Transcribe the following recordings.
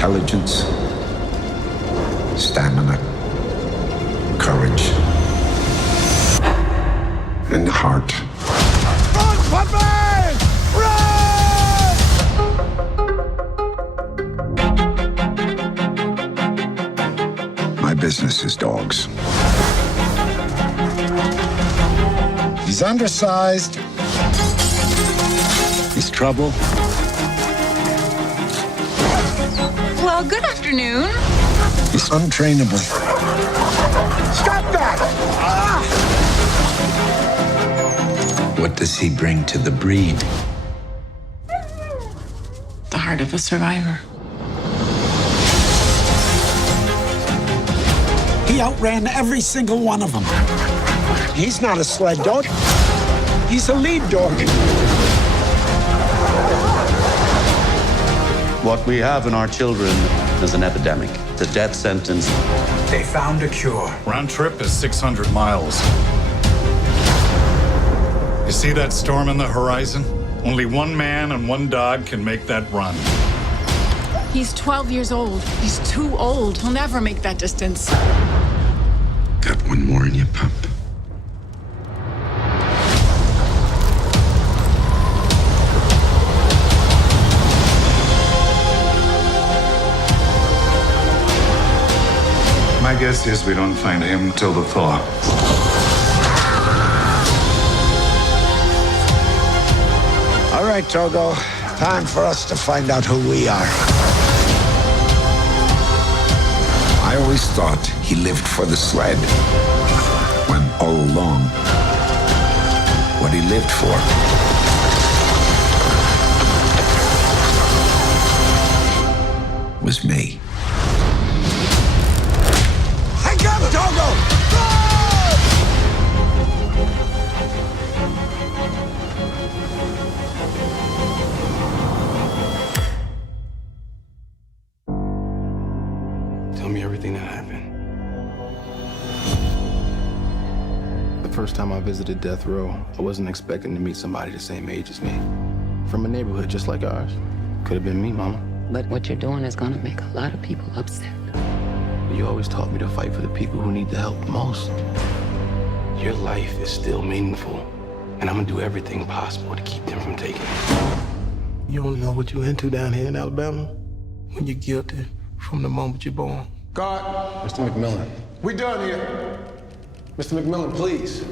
intelligence, stamina, courage, and heart. Run, puppy! Run! My business is dogs. He's undersized. He's trouble. Well, good afternoon. He's untrainable. Stop that! Ah! What does he bring to the breed? The heart of a survivor. He outran every single one of them. He's not a sled dog. He's a lead dog. What we have in our children is an epidemic. It's a death sentence. They found a cure. Round trip is 600 miles. You see that storm on the horizon? Only one man and one dog can make that run. He's 12 years old. He's too old. He'll never make that distance. Got one more in you, pup. My guess is we don't find him till the thaw. All right, Togo. Time for us to find out who we are. I always thought he lived for the sled, when all along, what he lived for was me. Take up, Togo! Tell me everything that happened. The first time I visited death row, I wasn't expecting to meet somebody the same age as me. From a neighborhood just like ours. Could have been me, Mama. But what you're doing is gonna make a lot of people upset. You always taught me to fight for the people who need the help the most. Your life is still meaningful, and I'm gonna do everything possible to keep them from taking it. You don't know what you're into down here in Alabama when you're guilty from the moment you're born. God. Mr. McMillan. We done here. Mr. McMillan, please.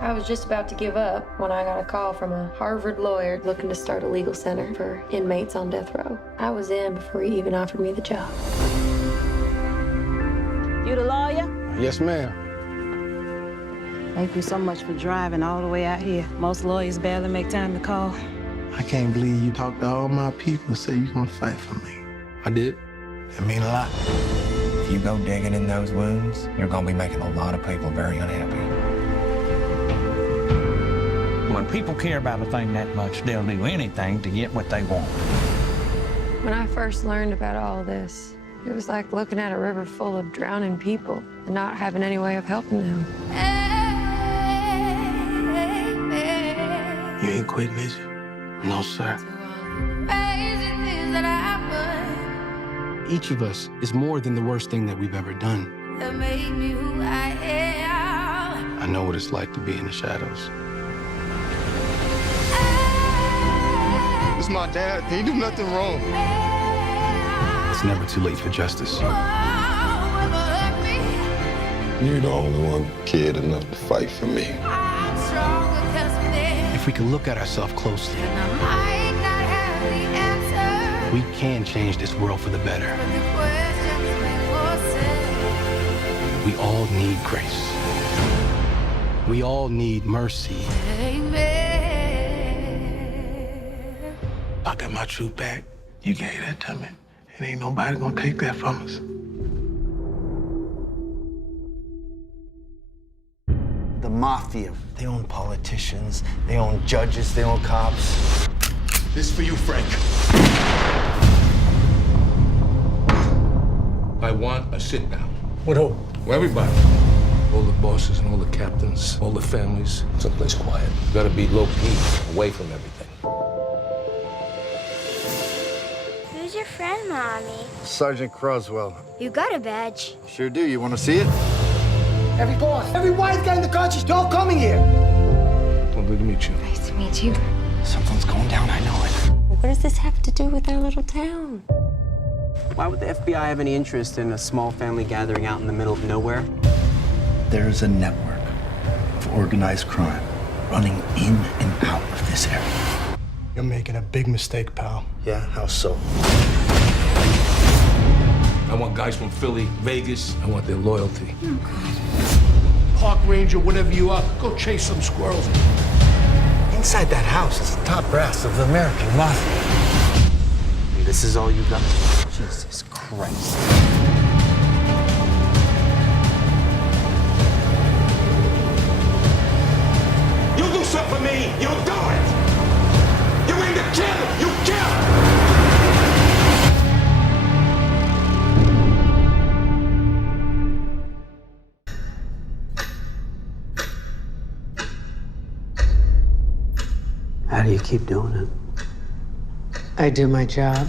I was just about to give up when I got a call from a Harvard lawyer looking to start a legal center for inmates on death row. I was in before he even offered me the job. You the lawyer? Yes, ma'am. Thank you so much for driving all the way out here. Most lawyers barely make time to call. I can't believe you talked to all my people and say you're gonna fight for me. I did. It mean a lot. If you go digging in those wounds, you're gonna be making a lot of people very unhappy. When people care about a thing that much, they'll do anything to get what they want. When I first learned about all this, it was like looking at a river full of drowning people and not having any way of helping them. You ain't quitting, is you? No, sir. Each of us is more than the worst thing that we've ever done. I know what it's like to be in the shadows. It's my dad. He do nothing wrong. It's never too late for justice. You're the only one kid enough to fight for me. If we can look at ourselves closely, we can change this world for the better. We all need grace. We all need mercy. I got my truth back. You gave that to me. And ain't nobody gonna take that from us. The mafia, they own politicians, they own judges, they own cops. This for you, Frank. I want a sit down. With who? Well, everybody. All the bosses and all the captains, all the families. Someplace quiet. You gotta be low key, away from everything. your friend, Mommy? Sergeant Croswell. You got a badge. Sure do. You want to see it? Every boss, every wise guy in the country's all coming here. Lovely to meet you. Nice to meet you. Something's going down, I know it. What does this have to do with our little town? Why would the FBI have any interest in a small family gathering out in the middle of nowhere? There's a network of organized crime running in and out of this area. You're making a big mistake, pal. Yeah, how so? I want guys from Philly, Vegas. I want their loyalty. Park ranger, whatever you are, go chase some squirrels. Inside that house is the top brass of the American mafia. And this is all you got? Jesus Christ. You do something for me, you do it! You aim to kill, you kill! How do you keep doing it? I do my job.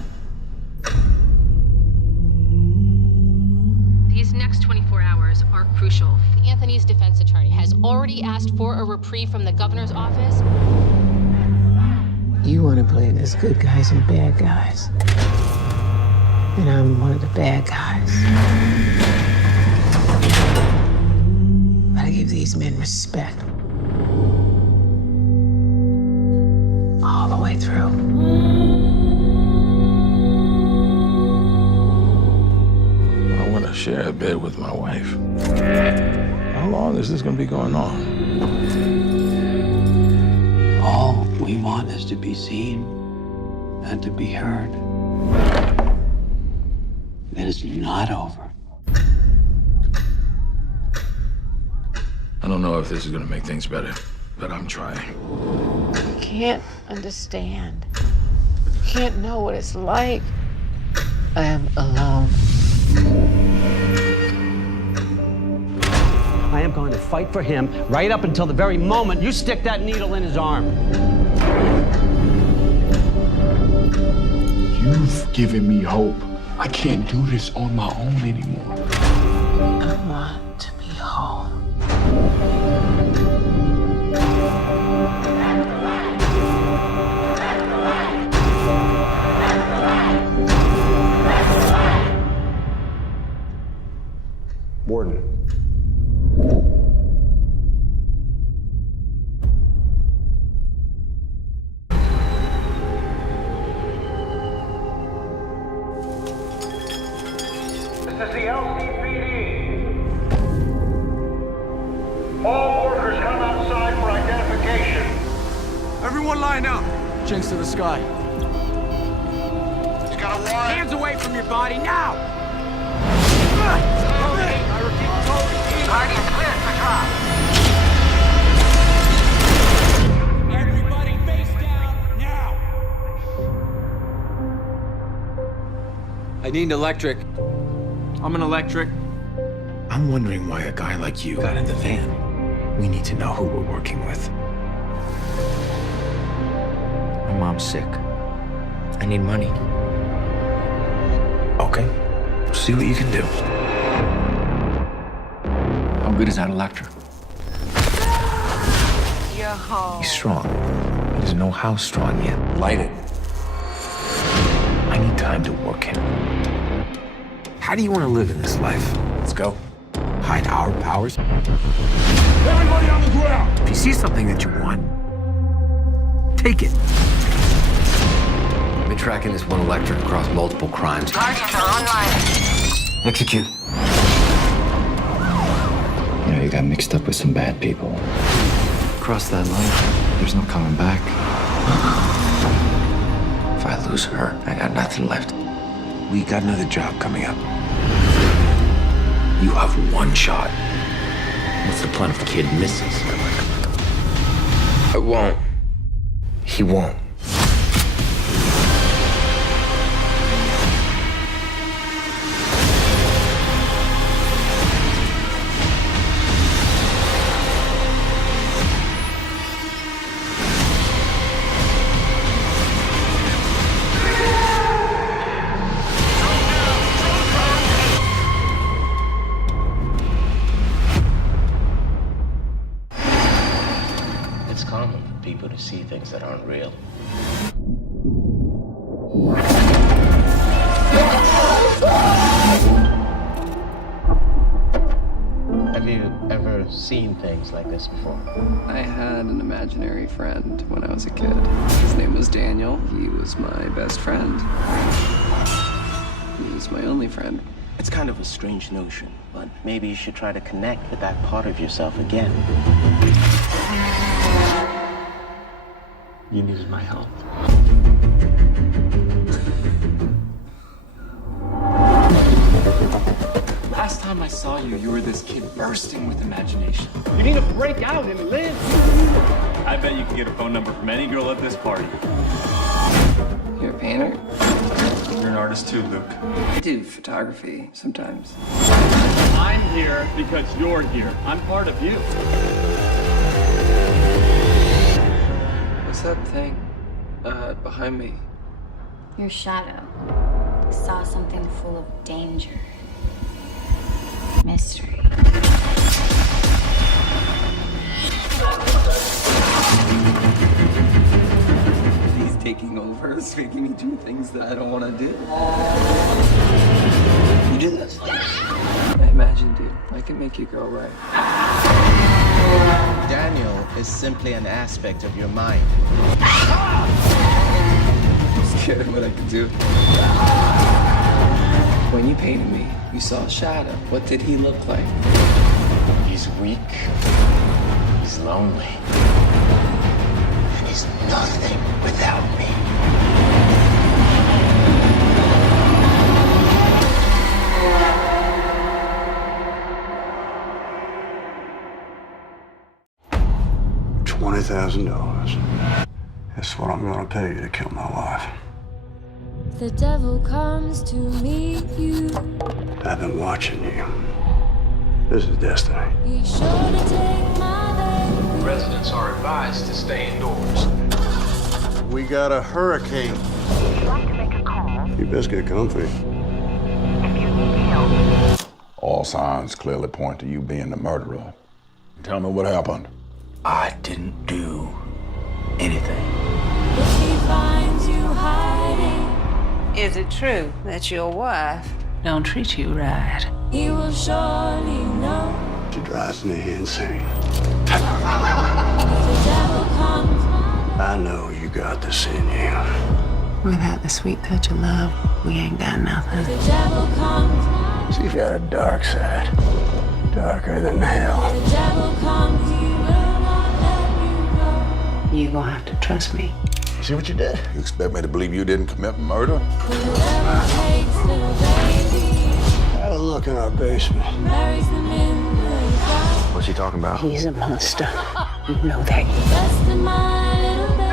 These next 24 hours are crucial. Anthony's defense attorney has already asked for a reprieve from the governor's office. You want to play this good guys and bad guys. And I'm one of the bad guys. But I give these men respect. All the way through. I want to share a bed with my wife. How long is this going to be going on? All we want is to be seen and to be heard. Then it's not over. I don't know if this is going to make things better, but I'm trying. You can't understand. You can't know what it's like. I am alone. I am going to fight for him right up until the very moment you stick that needle in his arm. You've given me hope. I can't do this on my own anymore. I want to be home. Warden. This is the LCPD. All workers come outside for identification. Everyone line up. Jinx to the sky. He's got a warrant. Hands away from your body now! Guardian cleared for drop. Everybody face down now. I need electric. I'm an electric. I'm wondering why a guy like you got in the van. We need to know who we're working with. My mom's sick. I need money. Okay. See what you can do. How good is that electric? You're home. He's strong. He doesn't know how strong yet. Light it. I need time to work him. How do you want to live in this life? Let's go. Hide our powers. Everybody on the ground! If you see something that you want, take it. I've been tracking this one electric across multiple crimes. Guardians are online. Execute. You know, you got mixed up with some bad people. Cross that line, there's no coming back. If I lose her, I got nothing left. We got another job coming up. You have one shot. What's the plan if the kid misses? I won't. He won't. common for people to see things that aren't real. Have you ever seen things like this before? I had an imaginary friend when I was a kid. His name was Daniel. He was my best friend. He was my only friend. It's kind of a strange notion, but maybe you should try to connect with that part of yourself again. You needed my help. Last time I saw you, you were this kid bursting with imagination. You need to break out and live. I bet you can get a phone number from any girl at this party. You're a painter? You're an artist too, Luke. I do photography sometimes. I'm here because you're here. I'm part of you. What's that thing behind me? Your shadow. Saw something full of danger. Mystery. He's taking over. It's making me do things that I don't want to do. You do this. I imagined it. I can make you go right. Daniel is simply an aspect of your mind. I'm scared of what I can do. When you painted me, you saw a shadow. What did he look like? He's weak. He's lonely. And he's nothing without me. $20,000. That's what I'm gonna pay you to kill my wife. The devil comes to meet you. I've been watching you. This is destiny. Be sure to take my baby. Residents are advised to stay indoors. We got a hurricane. You best get comfy. All signs clearly point to you being the murderer. Tell me what happened. I didn't do anything. If he finds you hiding, Is it true that your wife don't treat you right? he will surely know. She drives me insane. The devil comes. I know you got this in you. Without the sweet touch of love, we ain't got nothing. The devil comes. She's got a dark side. Darker than hell. The devil comes. He will not let you go. You gonna have to trust me. See what you did? You expect me to believe you didn't commit murder? Whoever takes the baby, Have a look in our basement. marries them in the dark. What's he talking about? He's a monster. You know that. Best of my little baby.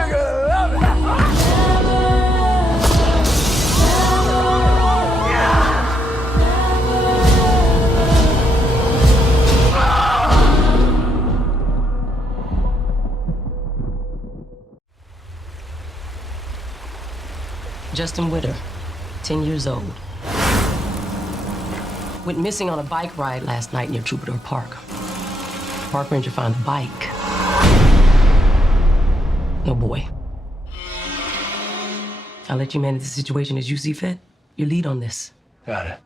Justin Witter, 10 years old. Went missing on a bike ride last night near Troubadour Park. Park ranger found the bike. No boy. I'll let you manage the situation as you see fit. You lead on this. Got it.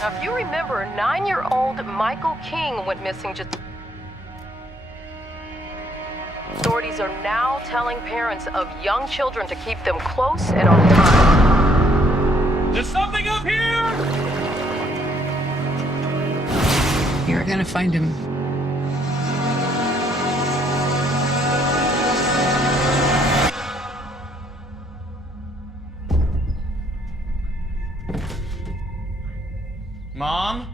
Now, if you remember, 9-year-old Michael King went missing just... Authorities are now telling parents of young children to keep them close and on time. There's something up here! You're gonna find him. Mom?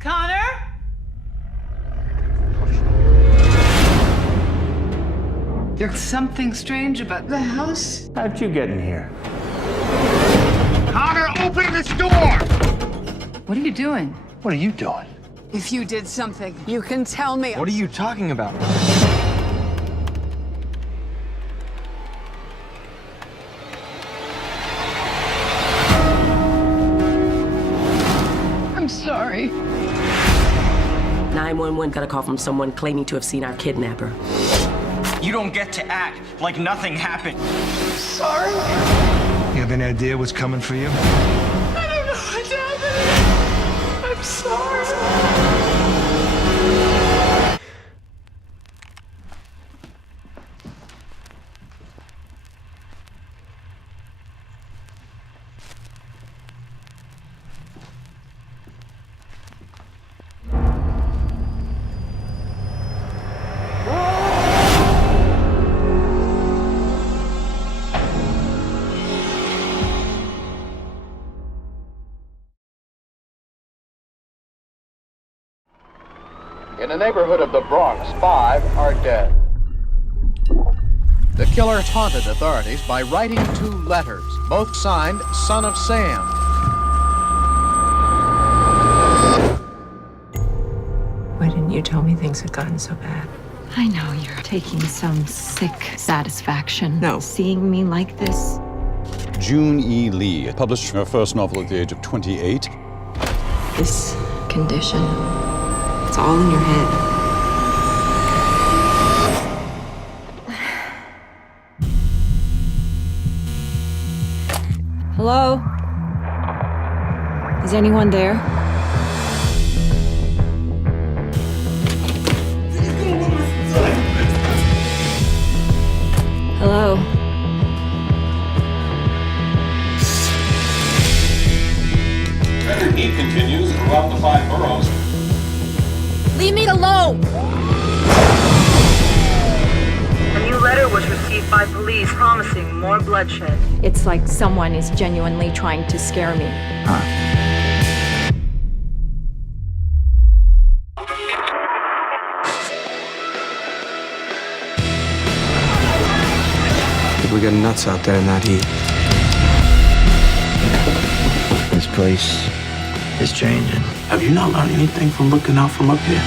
Connor? There's something strange about the house. How'd you get in here? Connor, open this door! What are you doing? What are you doing? If you did something, you can tell me. What are you talking about? 911 got a call from someone claiming to have seen our kidnapper. You don't get to act like nothing happened. Sorry. You have any idea what's coming for you? I don't know what's happening. I'm sorry. In the neighborhood of the Bronx, 5 are dead. The killer taunted authorities by writing 2 letters, both signed Son of Sam. Why didn't you tell me things had gotten so bad? I know you're taking some sick satisfaction. No. Seeing me like this. June E. Lee published her first novel at the age of 28. This condition, it's all in your head. Hello? Is anyone there? Hello? Better heat continues throughout the 5 boroughs. Leave me alone! A new letter was received by police promising more bloodshed. It's like someone is genuinely trying to scare me. We got nuts out there in that heat. This place is changing. Have you not learned anything from looking out from up here?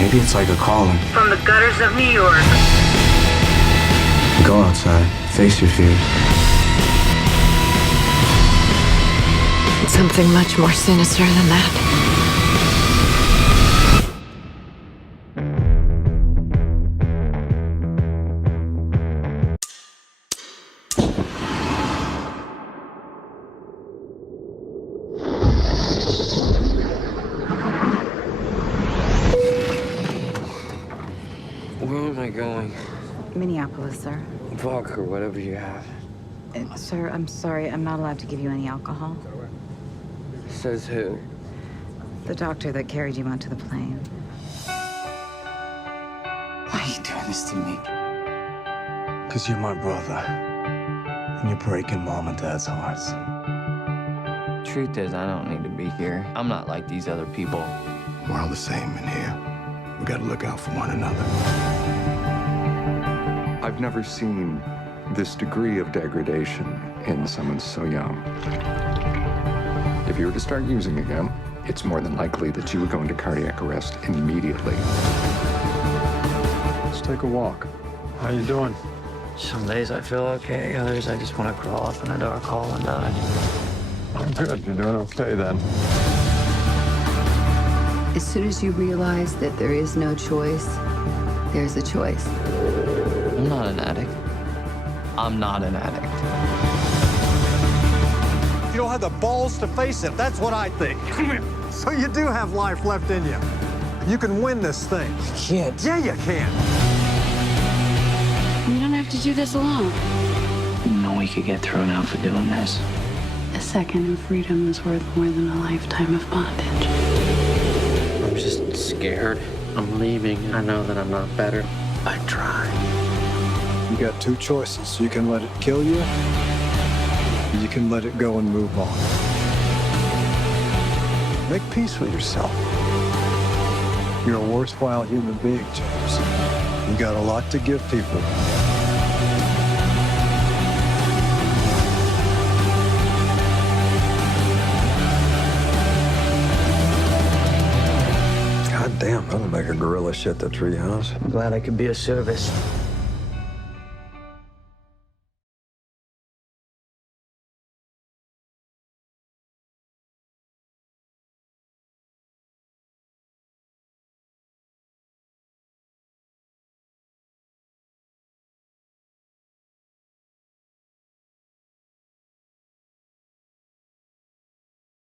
Maybe it's like a calling. From the gutters of New York. Go outside, face your fears. It's something much more sinister than that. Where am I going? Minneapolis, sir. Vodka or whatever you have. Sir, I'm sorry. I'm not allowed to give you any alcohol. Says who? The doctor that carried you onto the plane. Why are you doing this to me? Because you're my brother. And you're breaking Mom and Dad's hearts. Truth is, I don't need to be here. I'm not like these other people. We're all the same in here. We gotta look out for one another. I've never seen this degree of degradation in someone so young. If you were to start using again, it's more than likely that you would go into cardiac arrest immediately. Let's take a walk. How you doing? Some days I feel okay, others I just want to crawl up in a dark hole and die. I'm good. You're doing okay then. As soon as you realize that there is no choice, there's a choice. I'm not an addict. I'm not an addict. You don't have the balls to face it. That's what I think. So you do have life left in you. You can win this thing. You can't. Yeah, you can. You don't have to do this alone. You know we could get thrown out for doing this. A second in freedom is worth more than a lifetime of bondage. I'm just scared. I'm leaving. I know that I'm not better. I try. You got 2 choices. You can let it kill you, or you can let it go and move on. Make peace with yourself. You're a worthwhile human being, James. You got a lot to give people. God damn, that'll make a gorilla shit the treehouse. I'm glad I could be of service.